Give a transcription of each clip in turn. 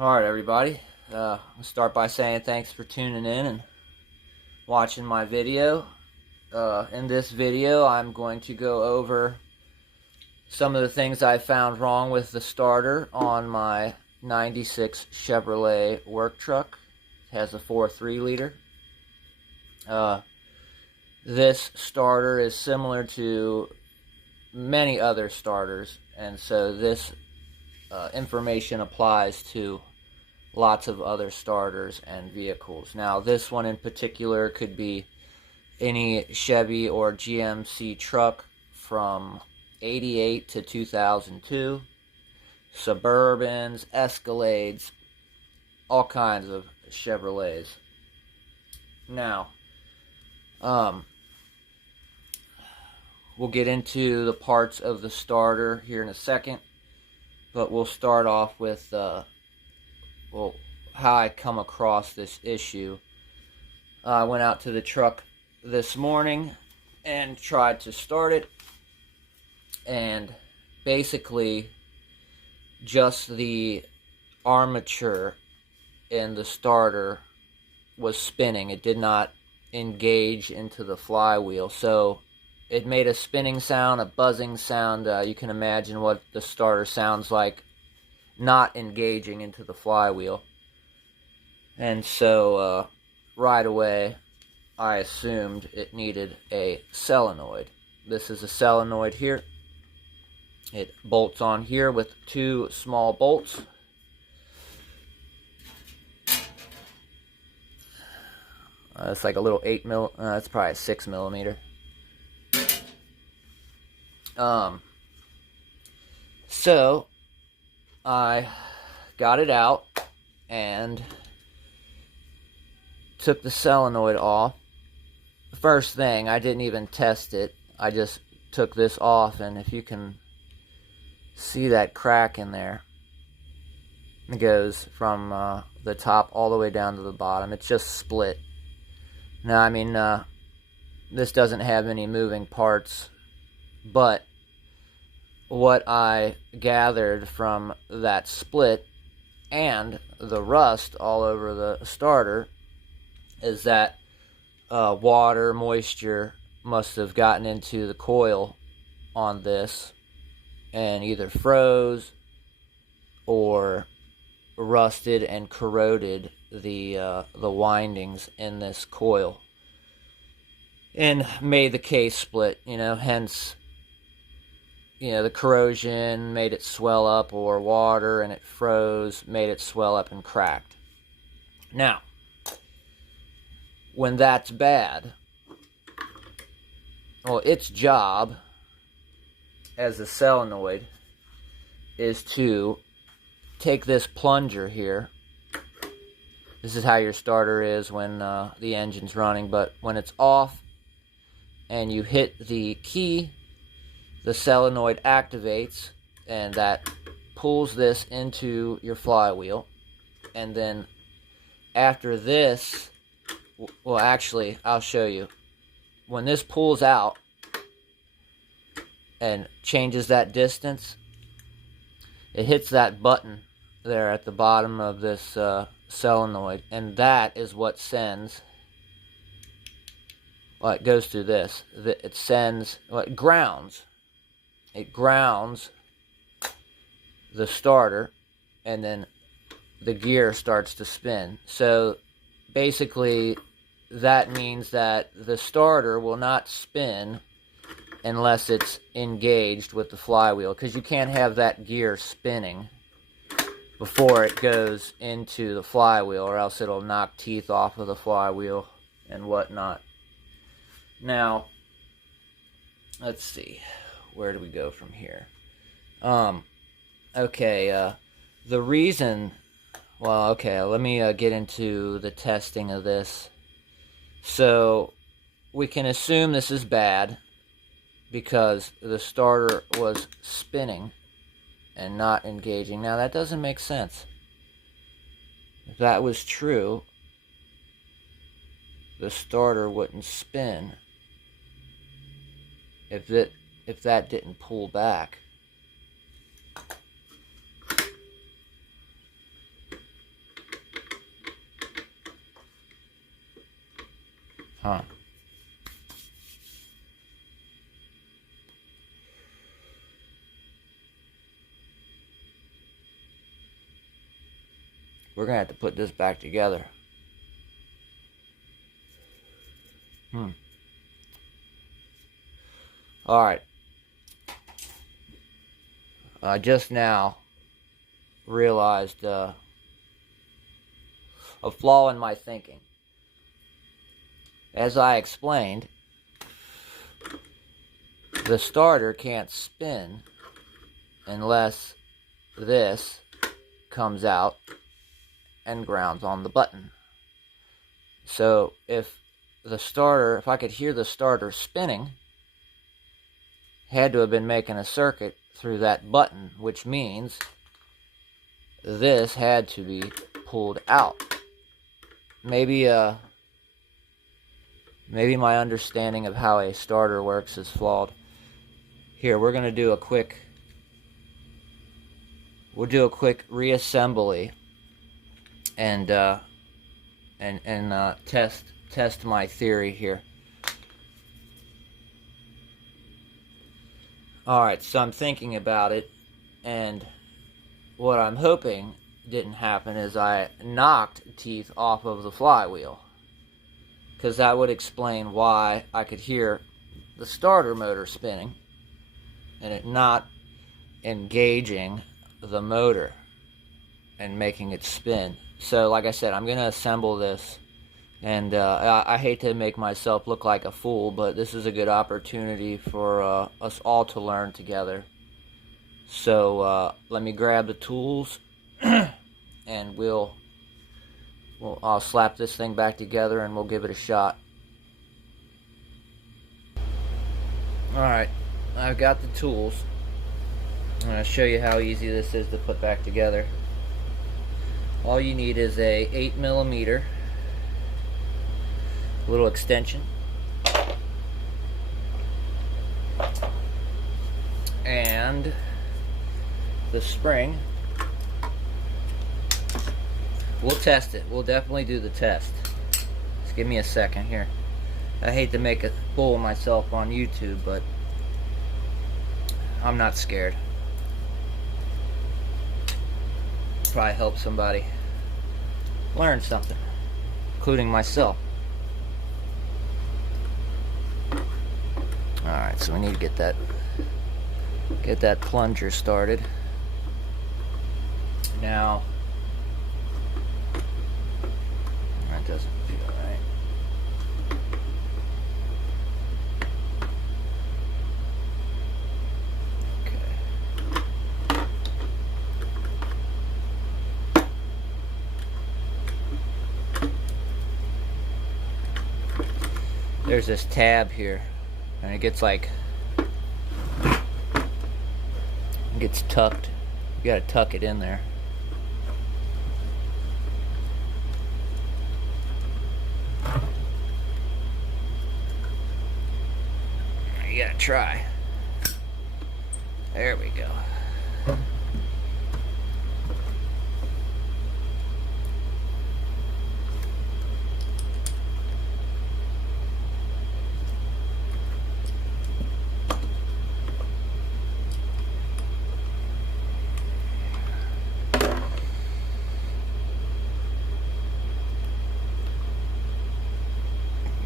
Alright, everybody. I'll start by saying thanks for tuning in and watching my video. In this video, I'm going to go over some of the things I found wrong with the starter on my 96 Chevrolet work truck. It has a 4.3 liter. This starter is similar to many other starters, and so this information applies to lots of other starters and vehicles. Now, this one in particular could be any Chevy or GMC truck from 88 to 2002, Suburbans, Escalades, all kinds of Chevrolets. Now, we'll get into the parts of the starter here in a second, but we'll start off with how I come across this issue. I went out to the truck this morning and tried to start it, and basically just the armature in the starter was spinning. It did not engage into the flywheel, so it made a spinning sound, a buzzing sound. You can imagine what the starter sounds like not engaging into the flywheel. And so right away I assumed it needed a solenoid. This is a solenoid here. It bolts on here with two small bolts. It's like a little 8 mil, it's probably a 6 millimeter. So I got it out and took the solenoid off. First thing, I didn't even test it. I just took this off, and if you can see that crack in there, it goes from the top all the way down to the bottom. It's just split. Now, I mean, this doesn't have any moving parts, but what I gathered from that split and the rust all over the starter is that water, moisture must have gotten into the coil on this and either froze or rusted and corroded the windings in this coil and made the case split, hence the corrosion made it swell up, or water and it froze, made it swell up and cracked. Now, when that's bad, well, its job as a solenoid is to take this plunger here. This is how your starter is when the engine's running, but when it's off and you hit the key, the solenoid activates, and that pulls this into your flywheel. And then after this, well, actually, I'll show you. When this pulls out and changes that distance, it hits that button there at the bottom of this solenoid, and that is what sends. Well, it goes through this. It sends, well, it grounds. It grounds the starter, and then the gear starts to spin. So basically, that means that the starter will not spin unless it's engaged with the flywheel, because you can't have that gear spinning before it goes into the flywheel, or else it'll knock teeth off of the flywheel and whatnot. Now, let's see. Where do we go from here? Okay, the reason... Well, okay, let me get into the testing of this. So, we can assume this is bad because the starter was spinning and not engaging. Now, that doesn't make sense. If that was true, the starter wouldn't spin if that didn't pull back. Huh. We're going to have to put this back together. Alright. I just now realized a flaw in my thinking. As I explained, the starter can't spin unless this comes out and grounds on the button. So if I could hear the starter spinning, had to have been making a circuit through that button, which means this had to be pulled out. Maybe my understanding of how a starter works is flawed. Here, we're gonna do a quick reassembly and test my theory here. Alright, so I'm thinking about it, and what I'm hoping didn't happen is I knocked teeth off of the flywheel, because that would explain why I could hear the starter motor spinning and it not engaging the motor and making it spin. So like I said, I'm going to assemble this, and I hate to make myself look like a fool, but this is a good opportunity for us all to learn together. So let me grab the tools and I'll slap this thing back together and we'll give it a shot. Alright, I've got the tools. I'm going to show you how easy this is to put back together. All you need is a 8mm little extension and the spring. We'll test it. We'll definitely do the test. Just give me a second here. I hate to make a fool of myself on YouTube, but I'm not scared. Probably help somebody learn something, including myself. Alright, so we need to get that plunger started. Now, that doesn't feel right. Okay. There's this tab here, and it gets tucked. You gotta tuck it in there. You gotta try. There we go.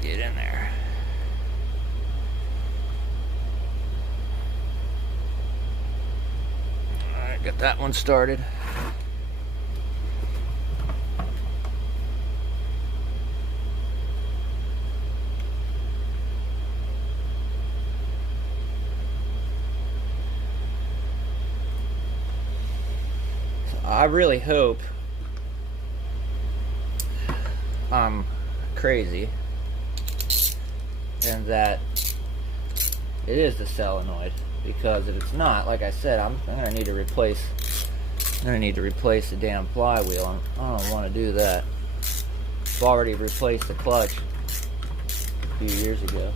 Get in there. Alright, got that one started. I really hope I'm crazy and that it is the solenoid, because if it's not, like I said, I'm gonna need to replace the damn flywheel. I don't want to do that. I've already replaced the clutch a few years ago.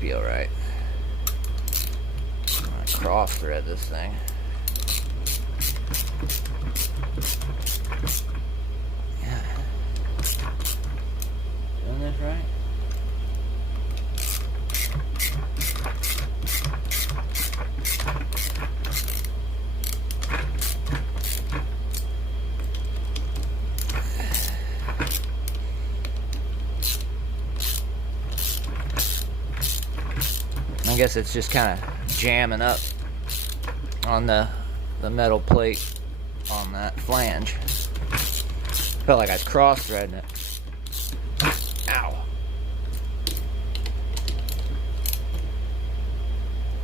be alright. I'm gonna cross thread this thing. Yeah. Doing this right? I guess it's just kind of jamming up on the metal plate on that flange. Felt like I was cross-threading it. Ow.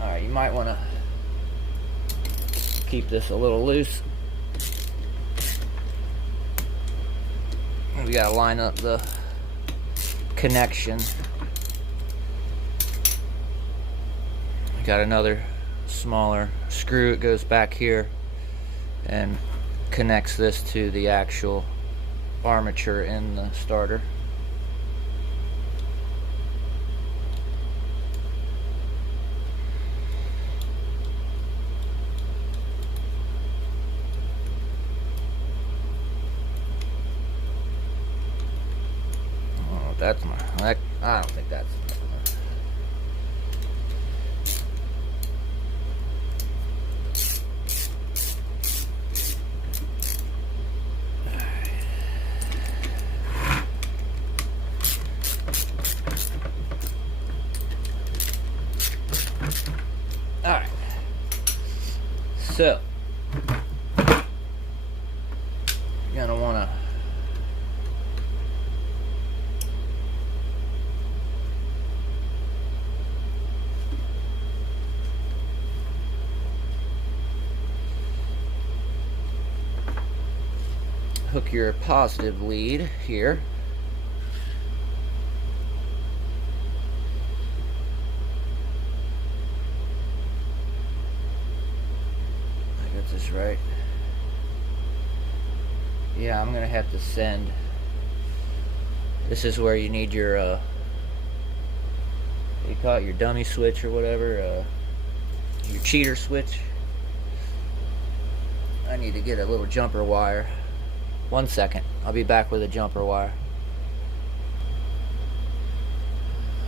Alright, you might want to keep this a little loose. We gotta line up the connection. Got another smaller screw. It goes back here and connects this to the actual armature in the starter. Oh, that's my. I don't think that's. Alright, so you're gonna want to hook your positive lead here. This right. Yeah, I'm gonna have to send. This is where you need your what do you call it, your dummy switch or whatever, your cheater switch. I need to get a little jumper wire. 1 second, I'll be back with a jumper wire.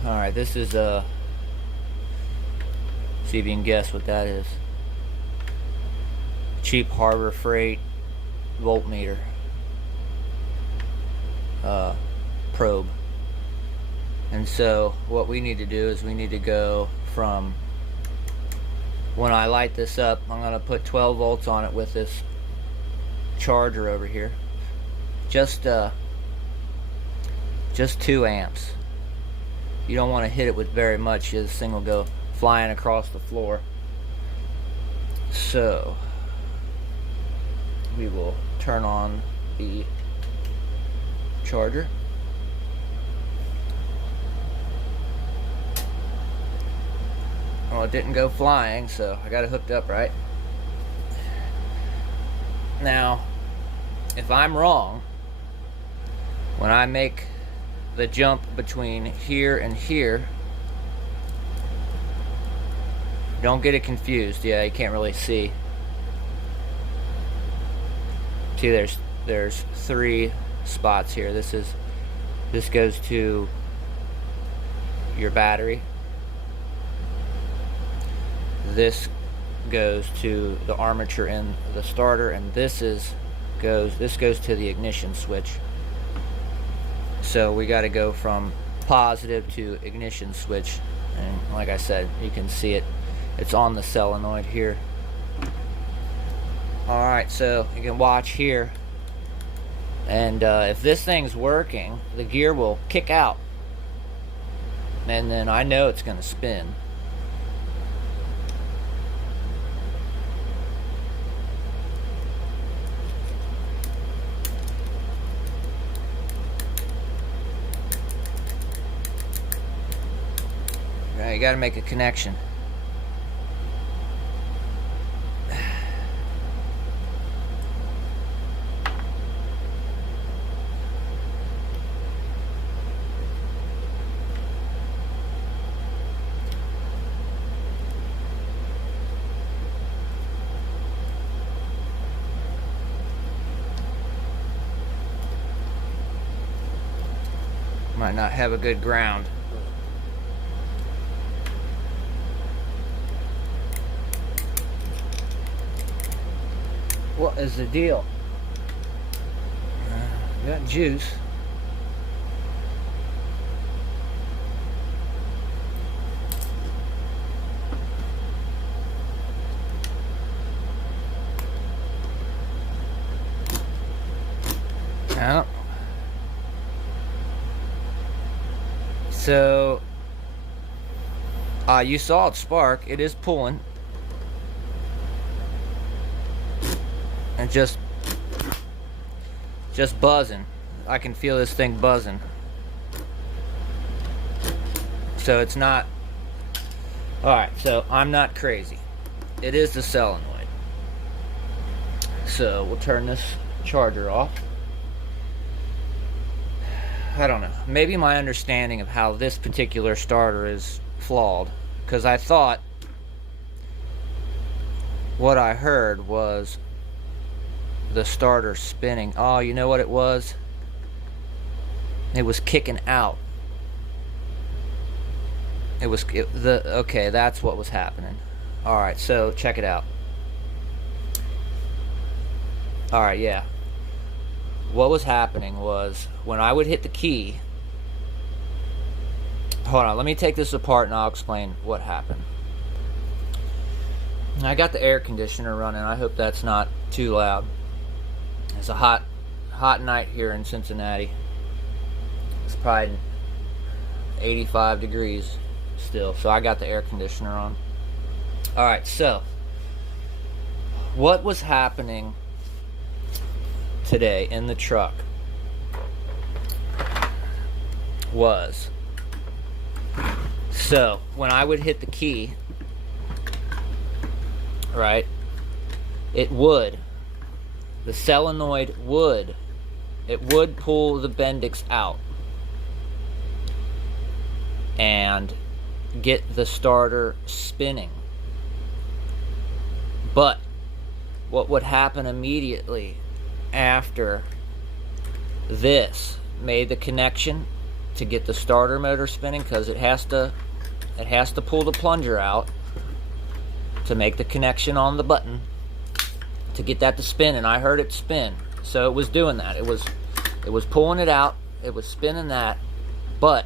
Alright, this is see if you can guess what that is. Cheap Harbor Freight voltmeter probe. And so what we need to do is we need to go from, when I light this up, I'm going to put 12 volts on it with this charger over here. Just 2 amps. You don't want to hit it with very much, this thing will go flying across the floor. So we will turn on the charger. Well, it didn't go flying, so I got it hooked up right. Now, if I'm wrong, when I make the jump between here and here, don't get it confused. Yeah, you can't really see. See, there's 3 spots here. This goes to your battery. This goes to the armature in the starter, and this goes to the ignition switch. So we got to go from positive to ignition switch, and like I said, you can see it. It's on the solenoid here. Alright, so you can watch here, and if this thing's working, the gear will kick out, and then I know it's going to spin. Now you got to make a connection. Might not have a good ground. What is the deal? Got juice. Yeah. So, you saw it spark. It is pulling. And just buzzing. I can feel this thing buzzing. So it's not... Alright, so I'm not crazy. It is the solenoid. So we'll turn this charger off. I don't know. Maybe my understanding of how this particular starter is flawed. Because I thought what I heard was the starter spinning. Oh, you know what it was? It was kicking out. Okay, that's what was happening. Alright, so check it out. Alright, yeah. What was happening was when I would hit the key. Hold on, let me take this apart and I'll explain what happened. I got the air conditioner running. I hope that's not too loud. It's a hot night here in Cincinnati. It's probably 85 degrees still, so I got the air conditioner on. Alright, so what was happening today in the truck was, so when I would hit the key, right, the solenoid would pull the Bendix out and get the starter spinning. But what would happen immediately after this made the connection to get the starter motor spinning, because it has to pull the plunger out to make the connection on the button to get that to spin, and I heard it spin. So it was doing that. It was pulling it out, it was spinning that, but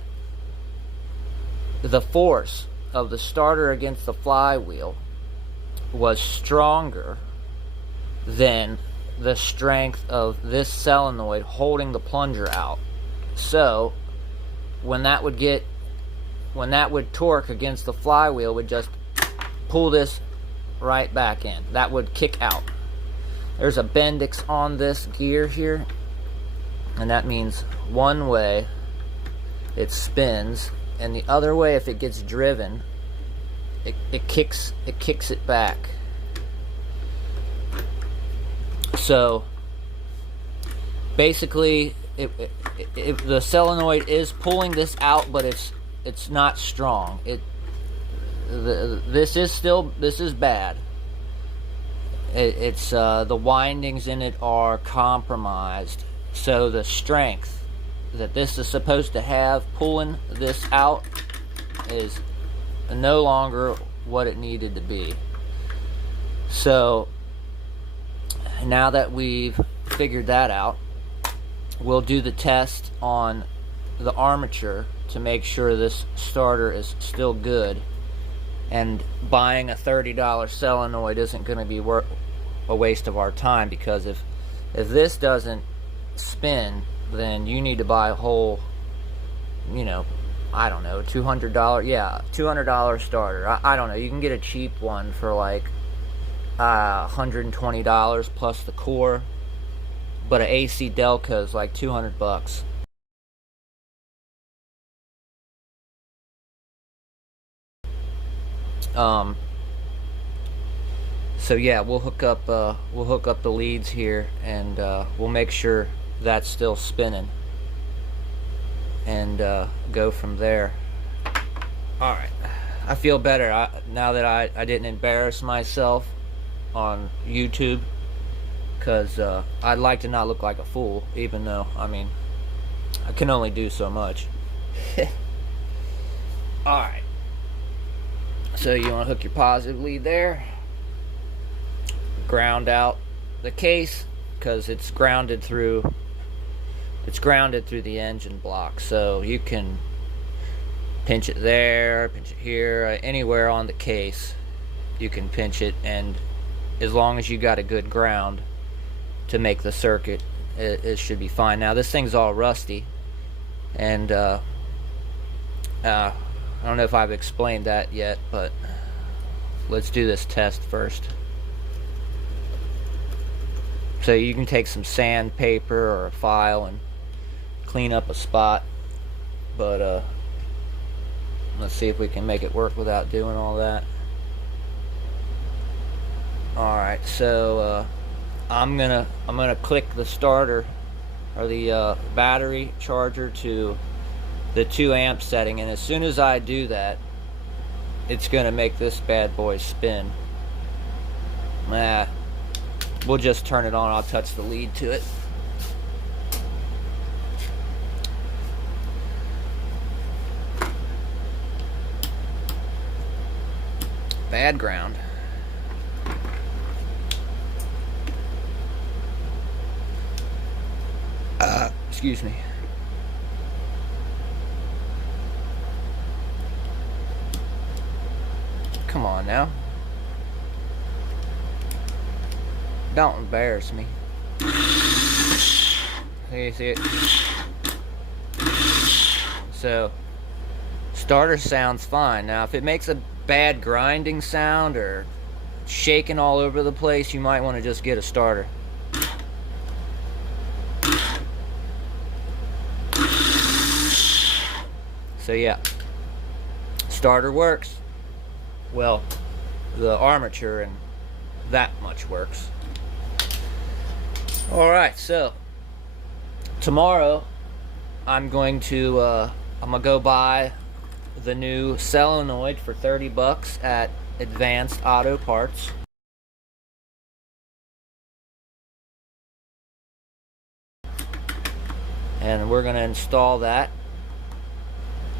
the force of the starter against the flywheel was stronger than the strength of this solenoid holding the plunger out. So when that would torque against the flywheel, would just pull this right back in. That would kick out. There's a Bendix on this gear here, and that means one way it spins, and the other way, if it gets driven, it kicks it back. So basically, the solenoid is pulling this out, but it's not strong. This is bad. It's the windings in it are compromised, so the strength that this is supposed to have pulling this out is no longer what it needed to be. So now that we've figured that out, we'll do the test on the armature to make sure this starter is still good. And buying a $30 solenoid isn't going to be a waste of our time, because if this doesn't spin, then you need to buy a whole, I don't know, $200 starter. I don't know. You can get a cheap one for like $120 plus the core, but an AC Delco is like $200. So yeah, we'll hook up the leads here, and we'll make sure that's still spinning, and go from there. All right, I feel better now that I didn't embarrass myself on YouTube, because I'd like to not look like a fool, even though I can only do so much. Alright. So you want to hook your positive lead there. Ground out the case, because it's grounded through the engine block. So you can pinch it there, pinch it here, anywhere on the case you can pinch it, and as long as you got a good ground to make the circuit, it should be fine. Now this thing's all rusty, and I don't know if I've explained that yet, but let's do this test first. So you can take some sandpaper or a file and clean up a spot, but let's see if we can make it work without doing all that. Alright, so I'm gonna click the starter or the battery charger to the 2 amp setting, and as soon as I do that, it's gonna make this bad boy spin. We'll just turn it on. I'll touch the lead to it. Bad ground. Excuse me. Come on now. Don't embarrass me. You see it? So, starter sounds fine. Now, if it makes a bad grinding sound or shaking all over the place, you might want to just get a starter. So yeah, starter works. Well, the armature and that much works. Alright, so tomorrow I'm gonna go buy the new solenoid for 30 bucks at Advanced Auto Parts. And we're gonna install that.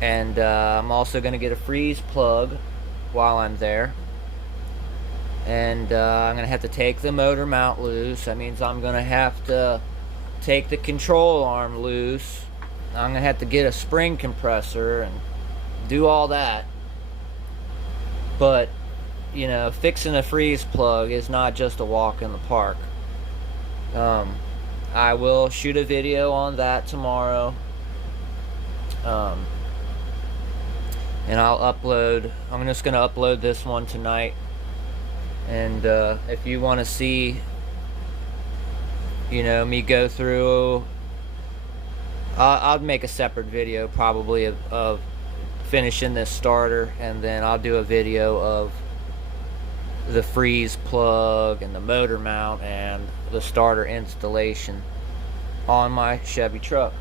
And I'm also gonna get a freeze plug while I'm there. And I'm gonna have to take the motor mount loose. That means I'm gonna have to take the control arm loose. I'm gonna have to get a spring compressor and do all that. But you know, fixing a freeze plug is not just a walk in the park. I will shoot a video on that tomorrow, and I'll upload. I'm just gonna upload this one tonight. And if you want to see, you know, me go through, I'll make a separate video probably of finishing this starter, and then I'll do a video of the freeze plug and the motor mount and the starter installation on my Chevy truck.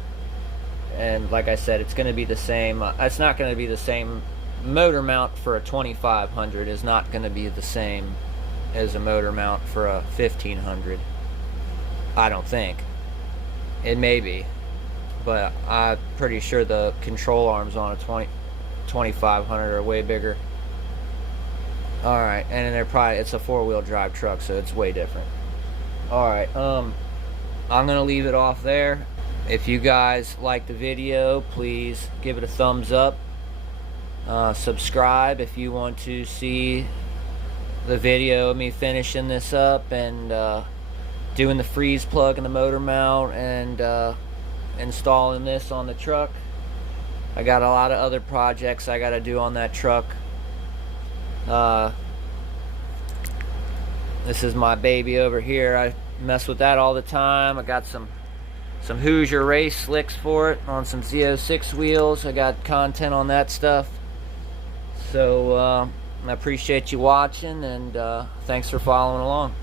And like I said, it's going to be the same. It's not going to be the same. Motor mount for a 2500 is not going to be the same as a motor mount for a 1500. I don't think. It may be, but I'm pretty sure the control arms on a 2500 are way bigger. Alright, and then it's a 4-wheel drive truck, so it's way different. Alright, I'm gonna leave it off there. If you guys like the video, please give it a thumbs up. Subscribe if you want to see the video of me finishing this up and doing the freeze plug and the motor mount and installing this on the truck. I got a lot of other projects I gotta do on that truck. This is my baby over here. I mess with that all the time. I got some Hoosier race slicks for it on some Z06 wheels. I got content on that stuff. So I appreciate you watching, and thanks for following along.